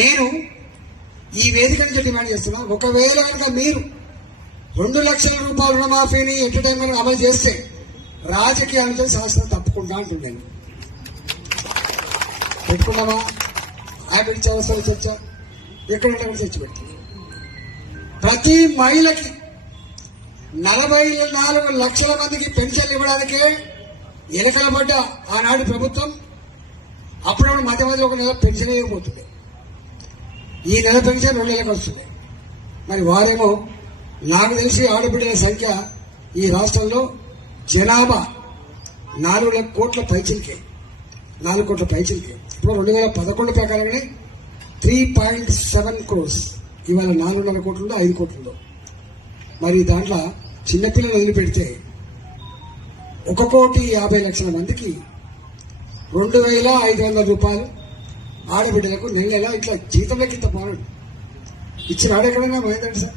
నేను ఈ వేదిక నుంచి డిమాండ్ చేస్తున్నా, ఒకవేళ కనుక మీరు 2 లక్షల రూపాయల రుణమాఫీని ఎంటర్టైన్మెంట్ అమలు చేస్తే రాజకీయాలతో శాస్త్రం తప్పుకుంటా అంటున్నాను. పెట్టుకున్నామా? హ్యాబిట్ అవసరం చర్చ ఎక్కడంటే చర్చ పెడుతుంది. ప్రతి మహిళకి 44 లక్షల మందికి పెన్షన్ ఇవ్వడానికే ఎలకలబడ్డ ఆనాడు ప్రభుత్వం అప్పుడప్పుడు మధ్య మధ్య ఒక నెల పెన్షన్ ఇవ్వబోతుంది. ఈ నెల పెన్షన్ 2 నెలలకు వస్తుంది. మరి వారేమో నాకు తెలిసి ఆడబిడ్డల సంఖ్య ఈ రాష్ట్రంలో జనాభా 4 కోట్ల పైచిల్కే, 4 కోట్ల పైచిల్కే. ఇప్పుడు 2011 ప్రకారంగానే 3.7 crores, ఇవాళ 4.5 కోట్లుందో 5 కోట్లుందో. మరి దాంట్లో చిన్నపిల్లలు వదిలిపెడితే 1,50,00,000 మందికి 2,500 రూపాయలు ఆడబిడ్డలకు నెల నెల ఇట్లా జీతంలోకి ఇంత పోరాడు ఇచ్చిన ఆడెక్కడైనా పోయిందండి సార్.